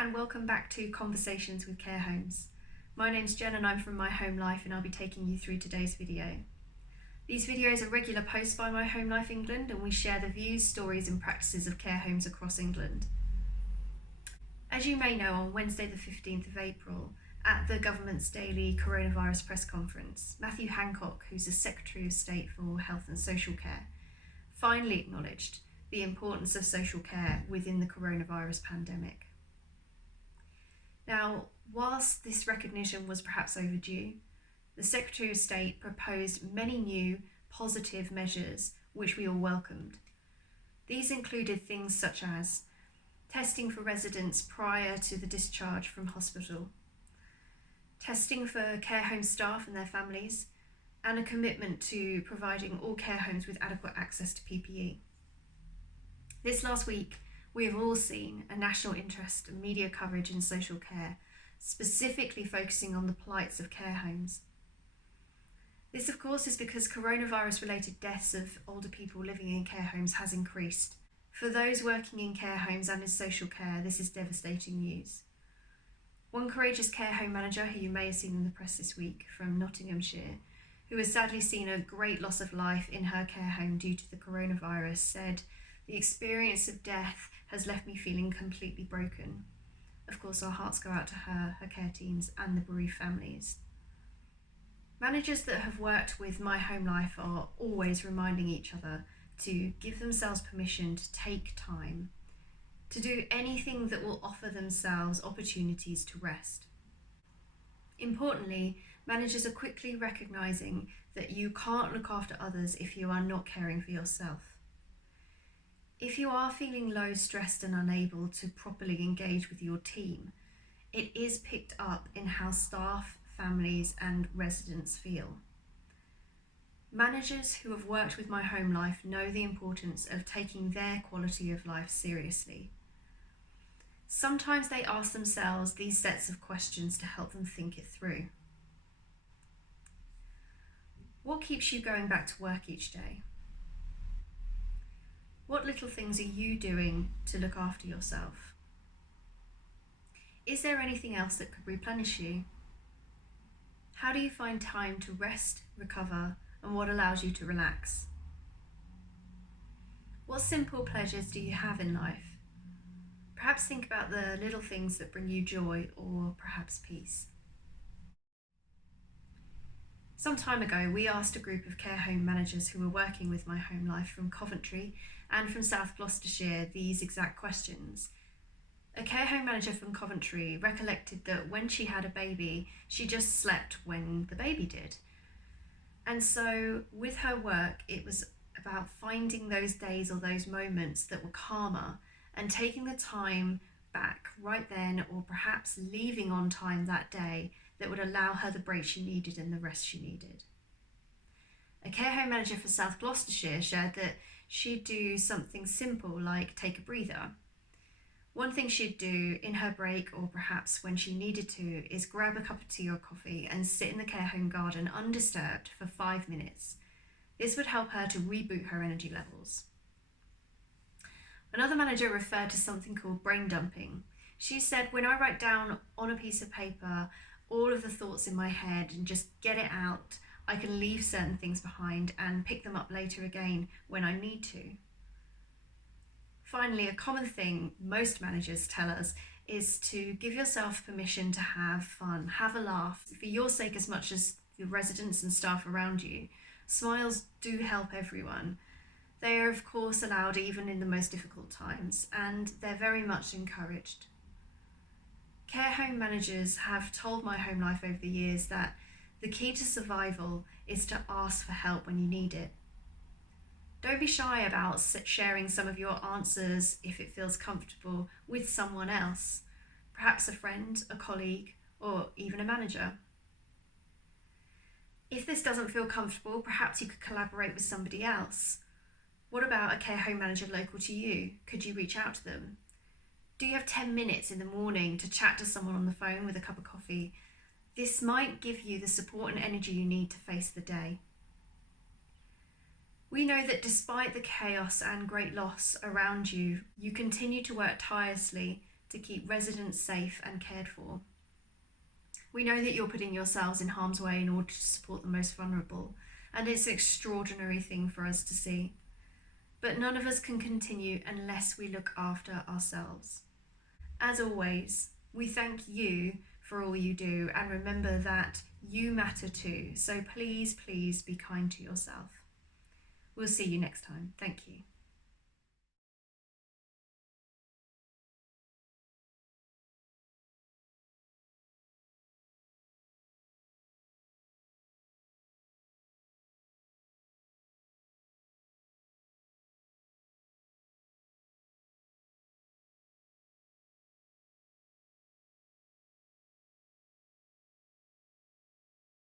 and welcome back to Conversations with Care Homes. My name's Jen and I'm from My Home Life and I'll be taking you through today's video. These videos are regular posts by My Home Life England and we share the views, stories and practices of care homes across England. As you may know, on Wednesday the 15th of April, at the government's daily coronavirus press conference, Matthew Hancock, who's the Secretary of State for Health and Social Care, finally acknowledged the importance of social care within the coronavirus pandemic. Now, whilst this recognition was perhaps overdue, the Secretary of State proposed many new positive measures which we all welcomed. These included things such as testing for residents prior to the discharge from hospital, testing for care home staff and their families, and a commitment to providing all care homes with adequate access to PPE. This last week, we have all seen a national interest in media coverage in social care, specifically focusing on the plights of care homes. This, of course, is because coronavirus-related deaths of older people living in care homes has increased. For those working in care homes and in social care, this is devastating news. One courageous care home manager, who you may have seen in the press this week, from Nottinghamshire, who has sadly seen a great loss of life in her care home due to the coronavirus, said, "The experience of death has left me feeling completely broken." Of course, our hearts go out to her care teams and the bereaved families. Managers that have worked with My Home Life are always reminding each other to give themselves permission to take time, to do anything that will offer themselves opportunities to rest. Importantly, managers are quickly recognising that you can't look after others if you are not caring for yourself. If you are feeling low, stressed and unable to properly engage with your team, it is picked up in how staff, families and residents feel. Managers who have worked with My Home Life know the importance of taking their quality of life seriously. Sometimes they ask themselves these sets of questions to help them think it through. What keeps you going back to work each day? What little things are you doing to look after yourself? Is there anything else that could replenish you? How do you find time to rest, recover, and what allows you to relax? What simple pleasures do you have in life? Perhaps think about the little things that bring you joy or perhaps peace. Some time ago, we asked a group of care home managers who were working with My Home Life from Coventry and from South Gloucestershire these exact questions. A care home manager from Coventry recollected that when she had a baby, she just slept when the baby did. And so with her work, it was about finding those days or those moments that were calmer and taking the time back right then, or perhaps leaving on time that day, that would allow her the break she needed and the rest she needed. A care home manager for South Gloucestershire shared that she'd do something simple like take a breather. One thing she'd do in her break, or perhaps when she needed to, is grab a cup of tea or coffee and sit in the care home garden undisturbed for 5 minutes. This would help her to reboot her energy levels. Another manager referred to something called brain dumping. She said, "When I write down on a piece of paper all of the thoughts in my head and just get it out, I can leave certain things behind and pick them up later again when I need to." Finally, a common thing most managers tell us is to give yourself permission to have fun, have a laugh, for your sake as much as the residents and staff around you. Smiles do help everyone. They are of course allowed even in the most difficult times, and they're very much encouraged. Care home managers have told My Home Life over the years that the key to survival is to ask for help when you need it. Don't be shy about sharing some of your answers if it feels comfortable with someone else, perhaps a friend, a colleague, or even a manager. If this doesn't feel comfortable, perhaps you could collaborate with somebody else. What about a care home manager local to you? Could you reach out to them? Do you have 10 minutes in the morning to chat to someone on the phone with a cup of coffee? This might give you the support and energy you need to face the day. We know that despite the chaos and great loss around you, you continue to work tirelessly to keep residents safe and cared for. We know that you're putting yourselves in harm's way in order to support the most vulnerable, and it's an extraordinary thing for us to see. But none of us can continue unless we look after ourselves. As always, we thank you for all you do, and remember that you matter too, so please, please be kind to yourself. We'll see you next time. Thank you.